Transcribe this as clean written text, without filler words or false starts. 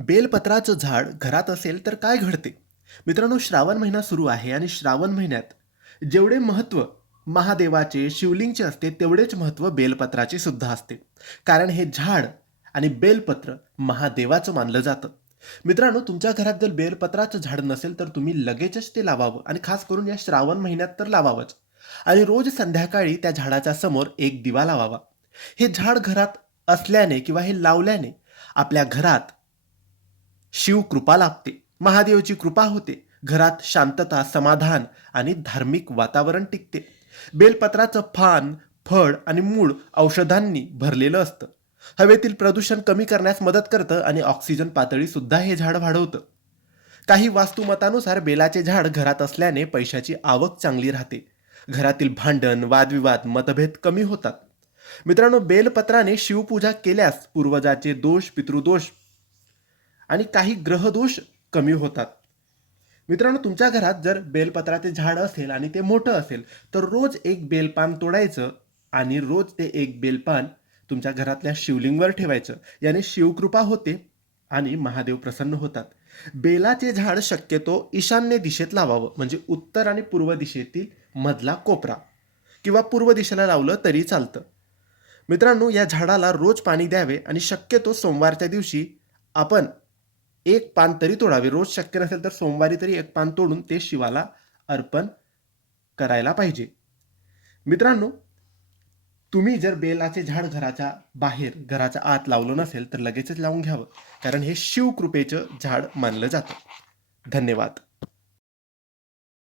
बेलपत्राचं झाड घरात असेल तर काय घडते? मित्रांनो, श्रावण महिना सुरू आहे आणि श्रावण महिन्यात जेवढे महत्त्व महादेवाचे, शिवलिंगचे असते, तेवढेच महत्त्व बेलपत्राचे सुद्धा असते. कारण हे झाड आणि बेलपत्र महादेवाचं मानलं जातं. मित्रांनो, तुमच्या घरात जर बेलपत्राचं झाड नसेल तर तुम्ही लगेचच ते लावावं आणि खास करून या श्रावण महिन्यात तर लावावंच. आणि रोज संध्याकाळी त्या झाडाच्या समोर एक दिवा लावावा. हे झाड घरात असल्याने किंवा हे लावल्याने आपल्या घरात शिवकृपा लाभते. महादेवाची कृपा होते. घरात शांतता, समाधान आणि धार्मिक वातावरण टिकते. बेलपत्राचं पान, फळ आणि मूळ औषधांनी भरलेलं असतं. हवेतील प्रदूषण कमी करण्यास मदत करतं आणि ऑक्सिजन पातळी सुद्धा हे झाड वाढवतं. काही वास्तुमतानुसार बेलाचे झाड घरात असल्याने पैशाची आवक चांगली राहते. घरातील भांडण, वादविवाद, मतभेद कमी होतात. मित्रांनो, बेलपत्राने शिवपूजा केल्यास पूर्वजाचे दोष, पितृदोष आणि काही ग्रहदोष कमी होतात. मित्रांनो, तुमच्या घरात जर बेलपत्राचे झाड असेल आणि ते मोठं असेल तर रोज एक बेलपान तोडायचं आणि रोज ते एक बेलपान तुमच्या घरातल्या शिवलिंगवर ठेवायचं. याने शिवकृपा होते आणि महादेव प्रसन्न होतात. बेलाचे झाड शक्यतो ईशान्य दिशेत लावावं, म्हणजे उत्तर आणि पूर्व दिशेतील मधला कोपरा, किंवा पूर्व दिशेला लावलं तरी चालतं. मित्रांनो, या झाडाला रोज पाणी द्यावे आणि शक्यतो सोमवारच्या दिवशी आपण एक पान तरी तोडावे. रोज शक्य नसेल तर सोमवारी तरी एक पान तोडून ते शिवाला अर्पण करायला पाहिजे. मित्रांनो, तुम्ही जर बेलाचे झाड घराच्या बाहेर, घराच्या आत लावलं नसेल तर लगेचच लावून घ्यावं, कारण हे शिवकृपेचं झाड मानलं जातं. धन्यवाद.